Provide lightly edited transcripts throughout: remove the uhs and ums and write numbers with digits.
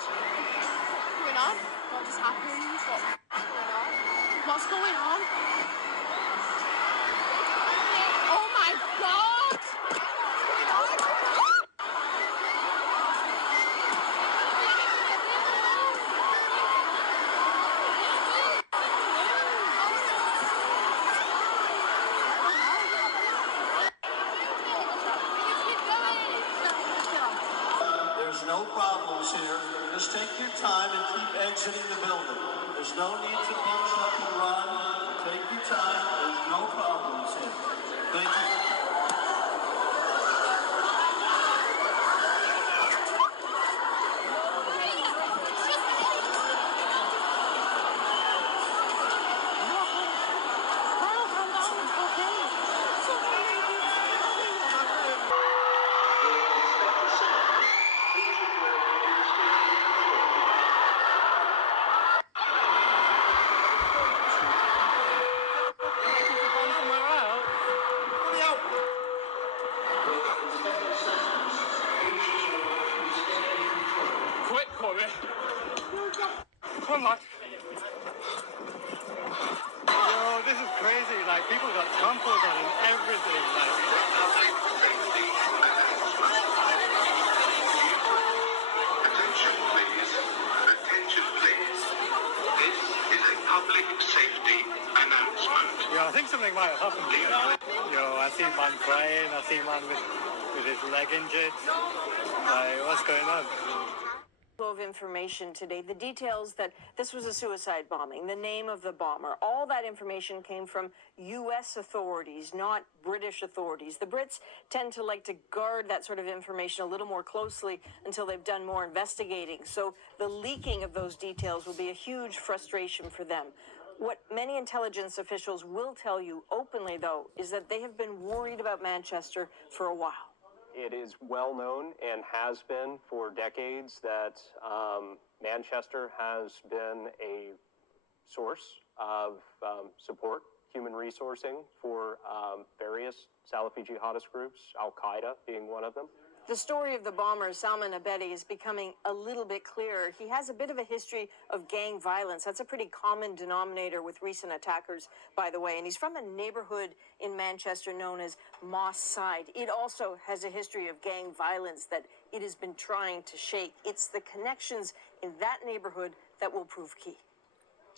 What's going on? What just happened? What's going on? What's going on? Oh my God! What's going on? There's no problems here. Just take your time and keep exiting the building. There's no need to bunch up and run. Take your time. There's no problems here. Thank you. Come on. Yo, this is crazy. Like, people got tampons on and everything. Like. Attention, please. Attention, please. This is a public safety announcement. Yo, I think something might have happened here. Yo, I see man crying. I see man with his leg injured. Like, what's going on? Of information today, the details that this was a suicide bombing, the name of the bomber, all that information came from U.S. authorities, not British authorities. The Brits tend to like to guard that sort of information a little more closely until they've done more investigating. So the leaking of those details will be a huge frustration for them. What many intelligence officials will tell you openly, though, is that they have been worried about Manchester for a while. It is well known and has been for decades that Manchester has been a source of support, human resourcing for various Salafi jihadist groups, Al-Qaeda being one of them. The story of the bomber, Salman Abedi, is becoming a little bit clearer. He has a bit of a history of gang violence. That's a pretty common denominator with recent attackers, by the way. And he's from a neighborhood in Manchester known as Moss Side. It also has a history of gang violence that it has been trying to shake. It's the connections in that neighborhood that will prove key.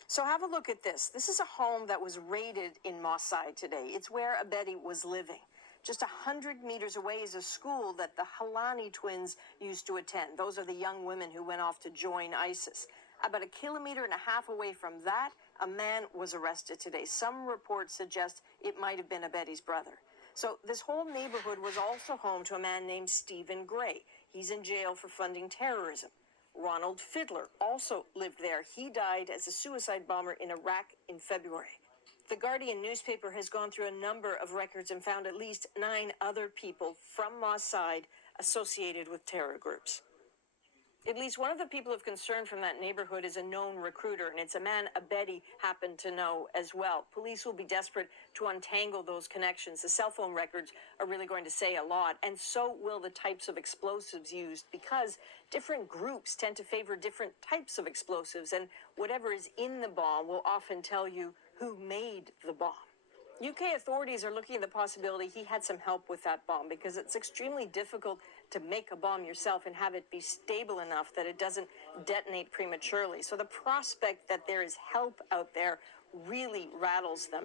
So have a look at this. This is a home that was raided in Moss Side today. It's where Abedi was living. Just 100 meters away is a school that the Halani twins used to attend. Those are the young women who went off to join ISIS. About 1.5 kilometers away from that, a man was arrested today. Some reports suggest it might have been Abedi's brother. So this whole neighborhood was also home to a man named Stephen Gray. He's in jail for funding terrorism. Ronald Fiddler also lived there. He died as a suicide bomber in Iraq in February. The Guardian newspaper has gone through a number of records and found at least 9 other people from Moss Side associated with terror groups. At least one of the people of concern from that neighborhood is a known recruiter, and it's a man Abedi happened to know as well. Police will be desperate to untangle those connections. The cell phone records are really going to say a lot, and so will the types of explosives used, because different groups tend to favor different types of explosives, and whatever is in the bomb will often tell you who made the bomb. UK authorities are looking at the possibility he had some help with that bomb, because it's extremely difficult to make a bomb yourself and have it be stable enough that it doesn't detonate prematurely. So the prospect that there is help out there really rattles them.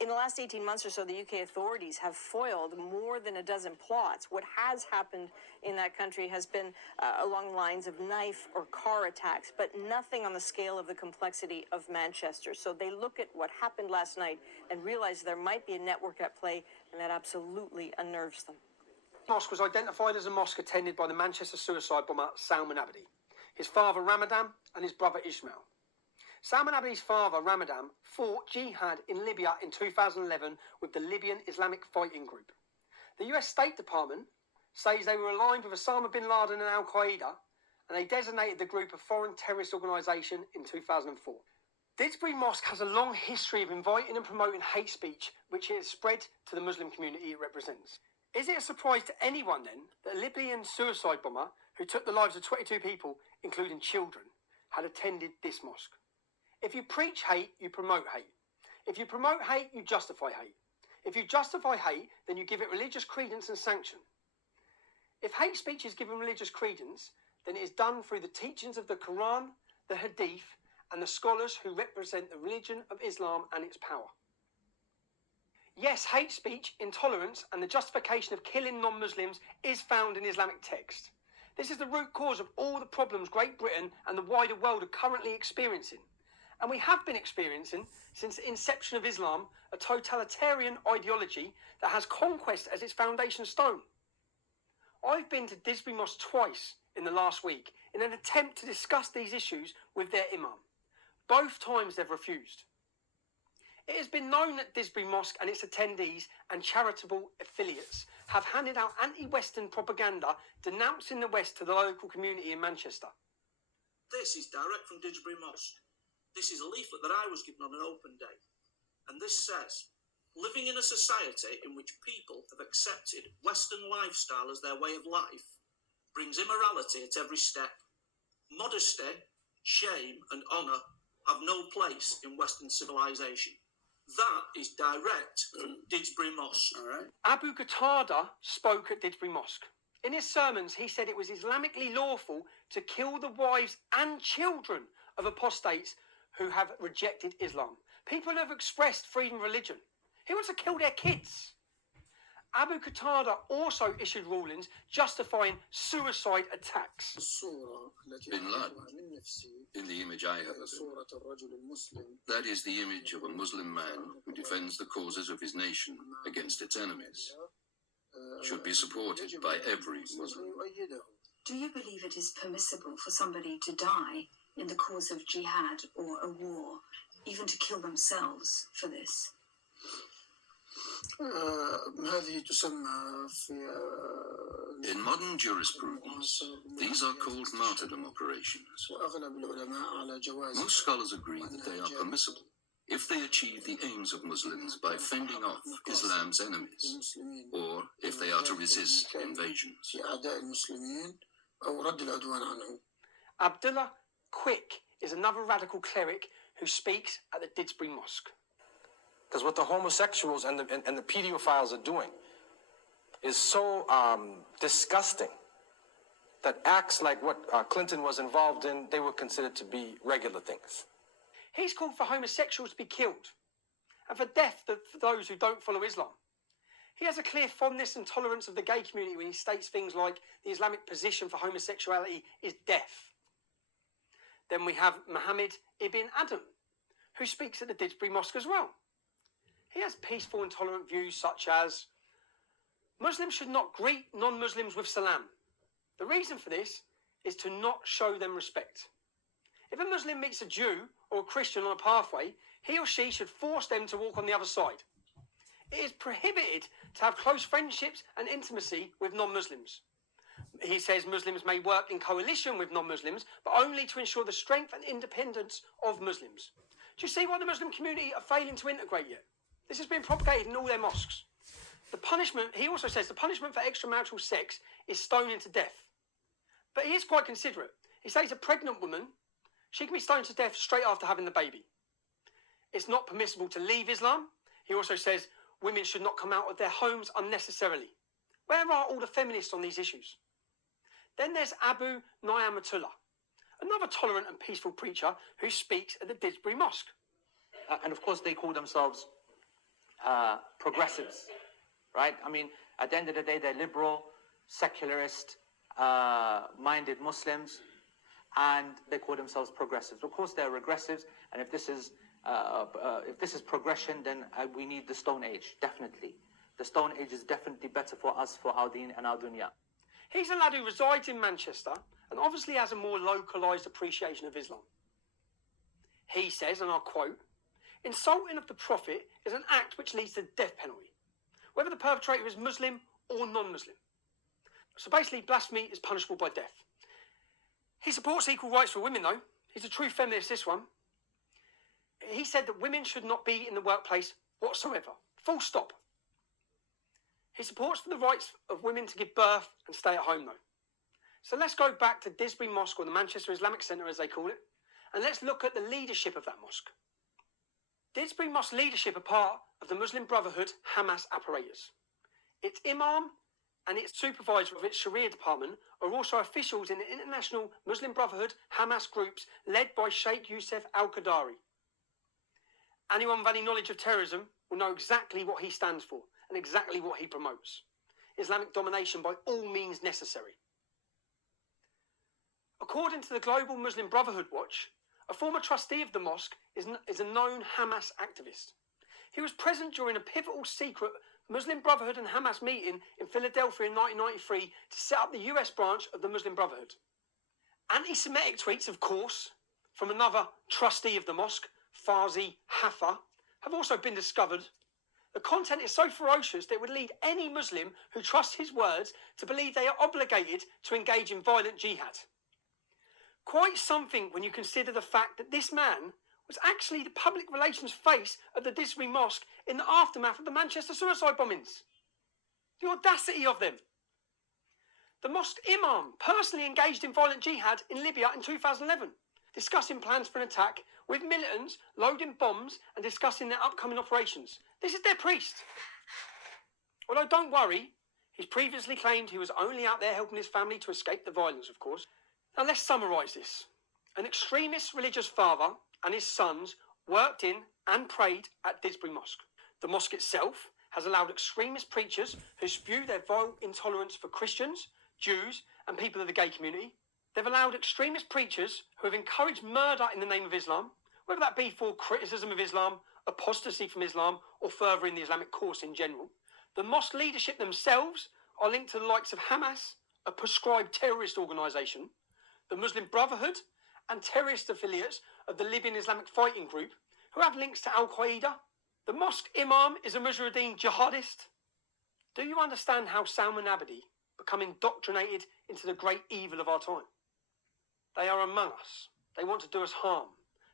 In the last 18 months or so, the UK authorities have foiled more than a dozen plots. What has happened in that country has been along the lines of knife or car attacks, but nothing on the scale of the complexity of Manchester. So they look at what happened last night and realize there might be a network at play, and that absolutely unnerves them. The mosque was identified as a mosque attended by the Manchester suicide bomber Salman Abedi, his father Ramadan and his brother Ismail. Salman Abedi's father, Ramadan, fought jihad in Libya in 2011 with the Libyan Islamic Fighting Group. The US State Department says they were aligned with Osama bin Laden and Al-Qaeda, and they designated the group a foreign terrorist organisation in 2004. Didsbury Mosque has a long history of inviting and promoting hate speech, which it has spread to the Muslim community it represents. Is it a surprise to anyone, then, that a Libyan suicide bomber who took the lives of 22 people, including children, had attended this mosque. If you preach hate, you promote hate. If you promote hate, you justify hate. If you justify hate, then you give it religious credence and sanction. If hate speech is given religious credence, then it is done through the teachings of the Quran, the Hadith, and the scholars who represent the religion of Islam and its power. Yes, hate speech, intolerance, and the justification of killing non-Muslims is found in Islamic text. This is the root cause of all the problems Great Britain and the wider world are currently experiencing. And we have been experiencing, since the inception of Islam, a totalitarian ideology that has conquest as its foundation stone. I've been to Didsbury Mosque twice in the last week in an attempt to discuss these issues with their imam. Both times they've refused. It has been known that Didsbury Mosque and its attendees and charitable affiliates have handed out anti-Western propaganda denouncing the West to the local community in Manchester. This is direct from Didsbury Mosque. This is a leaflet that I was given on an open day. And this says, living in a society in which people have accepted Western lifestyle as their way of life brings immorality at every step. Modesty, shame and honour have no place in Western civilization. That is direct from Didsbury Mosque. All right. Abu Qatada spoke at Didsbury Mosque. In his sermons, he said it was Islamically lawful to kill the wives and children of apostates who have rejected Islam. People who have expressed freedom of religion. He wants to kill their kids. Abu Qatada also issued rulings justifying suicide attacks. Bin Laden, in the image I have of him, that is the image of a Muslim man who defends the causes of his nation against its enemies. Should be supported by every Muslim. Do you believe it is permissible for somebody to die in the cause of jihad or a war, even to kill themselves for this? In modern jurisprudence, these are called martyrdom operations. Most scholars agree that they are permissible if they achieve the aims of Muslims by fending off Islam's enemies, or if they are to resist invasions. Abdullah Quick is another radical cleric who speaks at the Didsbury Mosque. Because what the homosexuals and the pedophiles are doing is so disgusting that acts like what Clinton was involved in, they were considered to be regular things. He's called for homosexuals to be killed and for death for those who don't follow Islam. He has a clear fondness and tolerance of the gay community when he states things like the Islamic position for homosexuality is death. Then we have Muhammad ibn Adam, who speaks at the Didsbury Mosque as well. He has peaceful and tolerant views such as Muslims should not greet non-Muslims with salam. The reason for this is to not show them respect. If a Muslim meets a Jew or a Christian on a pathway, he or she should force them to walk on the other side. It is prohibited to have close friendships and intimacy with non-Muslims. He says Muslims may work in coalition with non-Muslims, but only to ensure the strength and independence of Muslims. Do you see why the Muslim community are failing to integrate yet? This has been propagated in all their mosques. The punishment, he also says, the punishment for extramarital sex is stoning to death. But he is quite considerate. He says a pregnant woman, she can be stoned to death straight after having the baby. It's not permissible to leave Islam. He also says women should not come out of their homes unnecessarily. Where are all the feminists on these issues? Then there's Abu Ni'amatullah, another tolerant and peaceful preacher who speaks at the Didsbury Mosque. And of course they call themselves progressives, right? I mean, at the end of the day, they're liberal, secularist, minded Muslims, and they call themselves progressives. Of course, they're regressives, and if this is progression, then we need the Stone Age, definitely. The Stone Age is definitely better for us, for our deen and our dunya. He's a lad who resides in Manchester and obviously has a more localised appreciation of Islam. He says, and I'll quote, "Insulting of the Prophet is an act which leads to the death penalty, whether the perpetrator is Muslim or non-Muslim. So basically, blasphemy is punishable by death." He supports equal rights for women, though. He's a true feminist, this one. He said that women should not be in the workplace whatsoever. Full stop. He supports for the rights of women to give birth and stay at home, though. So let's go back to Didsbury Mosque, or the Manchester Islamic Centre as they call it, and let's look at the leadership of that mosque. Didsbury Mosque leadership are part of the Muslim Brotherhood Hamas apparatus. Its imam and its supervisor of its Sharia department are also officials in the international Muslim Brotherhood Hamas groups led by Sheikh Youssef al-Qadari. Anyone with any knowledge of terrorism will know exactly what he stands for and exactly what he promotes. Islamic domination by all means necessary. According to the Global Muslim Brotherhood Watch, a former trustee of the mosque is a known Hamas activist. He was present during a pivotal secret Muslim Brotherhood and Hamas meeting in Philadelphia in 1993 to set up the US branch of the Muslim Brotherhood. Anti-Semitic tweets, of course, from another trustee of the mosque, Fazi Haffa, have also been discovered. The content is so ferocious that it would lead any Muslim who trusts his words to believe they are obligated to engage in violent jihad. Quite something when you consider the fact that this man was actually the public relations face of the Didsbury Mosque in the aftermath of the Manchester suicide bombings. The audacity of them. The mosque imam personally engaged in violent jihad in Libya in 2011, discussing plans for an attack with militants loading bombs and discussing their upcoming operations. This is their priest. Although don't worry, he's previously claimed he was only out there helping his family to escape the violence, of course. Now let's summarise this. An extremist religious father and his sons worked in and prayed at Didsbury Mosque. The mosque itself has allowed extremist preachers who spew their vile intolerance for Christians, Jews and people of the gay community. They've allowed extremist preachers who have encouraged murder in the name of Islam, whether that be for criticism of Islam, apostasy from Islam or furthering the Islamic course in general. The mosque leadership themselves are linked to the likes of Hamas, a proscribed terrorist organisation, the Muslim Brotherhood and terrorist affiliates of the Libyan Islamic Fighting Group, who have links to Al-Qaeda. The mosque imam is a Mujahideen jihadist. Do you understand how Salman Abedi become indoctrinated into the great evil of our time? They are among us. They want to do us harm.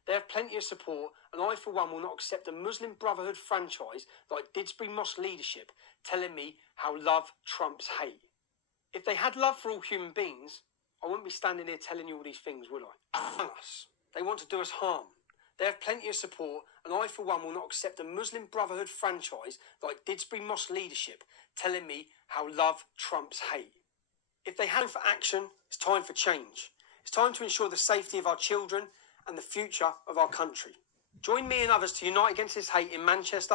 They have plenty of support, and I for one will not accept a Muslim Brotherhood franchise like Didsbury Mosque leadership telling me how love trumps hate. If they had love for all human beings, I wouldn't be standing here telling you all these things, would I? Among us. They want to do us harm. They have plenty of support, and I for one will not accept a Muslim Brotherhood franchise like Didsbury Mosque leadership telling me how love trumps hate. If they had for action, it's time for change. It's time to ensure the safety of our children and the future of our country. Join me and others to unite against this hate in Manchester.